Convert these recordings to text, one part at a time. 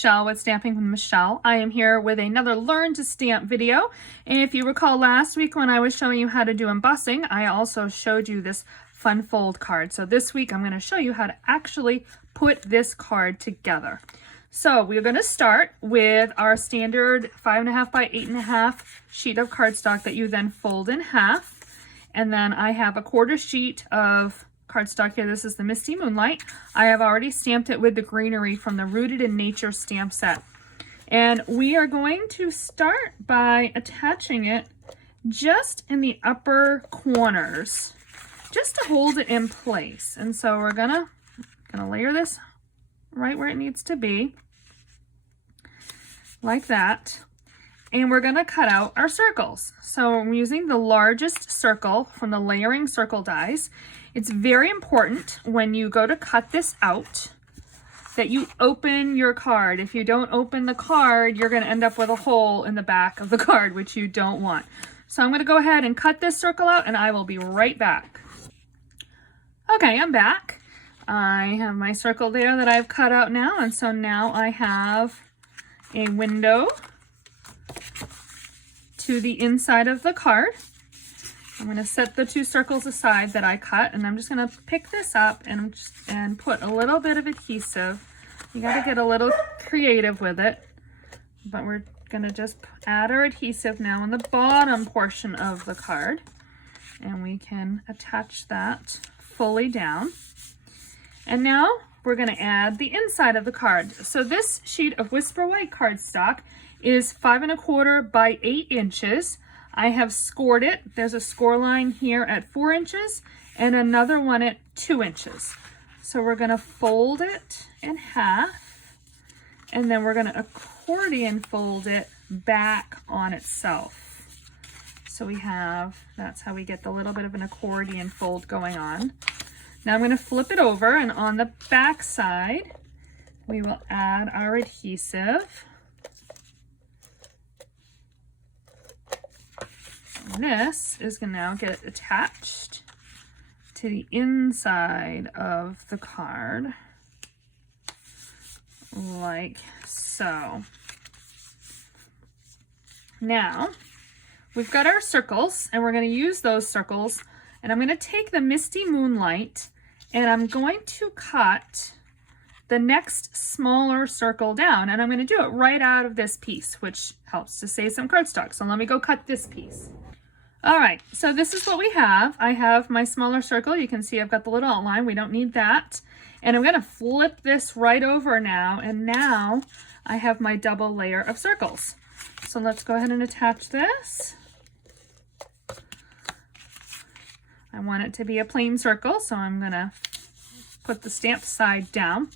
Michelle with Stamping with Michelle. I am here with another Learn to Stamp video. And if you recall last week when I was showing you how to do embossing, I also showed you this fun fold card. So this week I'm going to show you how to actually put this card together. So we're going to start with our standard 5.5 by 8.5 sheet of cardstock that you then fold in half. And then I have a 1/4 sheet of cardstock here. This is the Misty Moonlight. I have already stamped it with the greenery from the Rooted in Nature stamp set. And we are going to start by attaching it just in the upper corners, just to hold it in place. And so we're gonna layer this right where it needs to be, like that. And we're gonna cut out our circles. So I'm using the largest circle from the layering circle dies. It's very important when you go to cut this out that you open your card. If you don't open the card, you're gonna end up with a hole in the back of the card, which you don't want. So I'm gonna go ahead and cut this circle out and I will be right back. Okay, I'm back. I have my circle there that I've cut out now, and so now I have a window to the inside of the card. I'm going to set the 2 circles aside that I cut, and I'm just going to pick this up and put a little bit of adhesive. You got to get a little creative with it, but we're going to just add our adhesive now on the bottom portion of the card, and we can attach that fully down. And now we're going to add the inside of the card. So this sheet of Whisper White cardstock is 5.25 by 8 inches. I have scored it. There's a score line here at 4 inches and another one at 2 inches. So we're going to fold it in half, and then we're going to accordion fold it back on itself. So we have, that's how we get the little bit of an accordion fold going on. Now I'm going to flip it over, and on the back side, we will add our adhesive. And this is going to now get attached to the inside of the card, like so. Now, we've got our circles, and we're going to use those circles, and I'm going to take the Misty Moonlight, and I'm going to cut the next smaller circle down, and I'm going to do it right out of this piece, which helps to save some cardstock. So let me go cut this piece. All right, so this is what we have. I have my smaller circle. You can see I've got the little outline. We don't need that. And I'm going to flip this right over now, and now I have my double layer of circles. So let's go ahead and attach this. I want it to be a plain circle, so I'm going to put the stamped side down.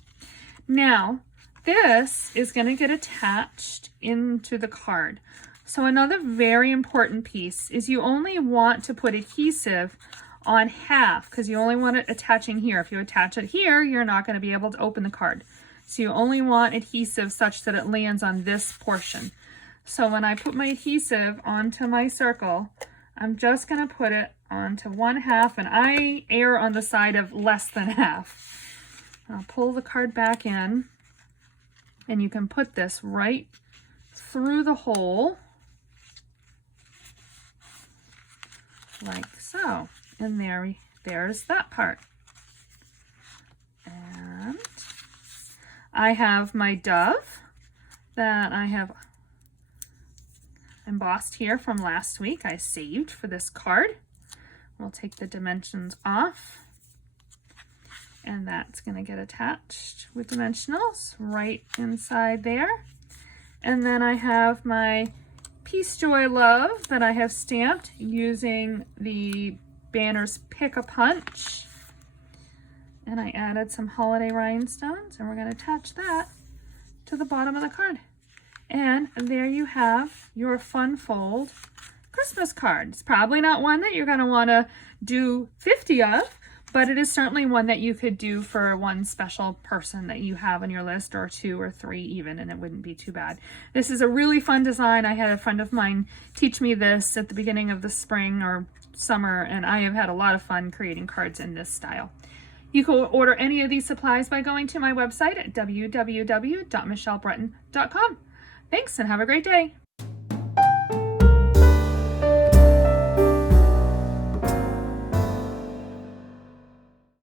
Now, this is going to get attached into the card. So another very important piece is you only want to put adhesive on half, because you only want it attaching here. If you attach it here, you're not going to be able to open the card. So you only want adhesive such that it lands on this portion. So when I put my adhesive onto my circle, I'm just going to put it onto 1/2, and I err on the side of less than half. I'll pull the card back in, and you can put this right through the hole, like so. And there's that part. And I have my dove that I have embossed here from last week. I saved for this card. We'll take the dimensions off, and that's going to get attached with dimensionals right inside there. And then I have my Peace, Joy, Love that I have stamped using the Banner's Pick-a-Punch. And I added some holiday rhinestones, and we're going to attach that to the bottom of the card. And there you have your fun fold Christmas card. It's probably not one that you're going to want to do 50 of, but it is certainly one that you could do for one special person that you have on your list, or 2 or 3 even, and it wouldn't be too bad. This is a really fun design. I had a friend of mine teach me this at the beginning of the spring or summer, and I have had a lot of fun creating cards in this style. You can order any of these supplies by going to my website at www.michellebreton.com. Thanks and have a great day.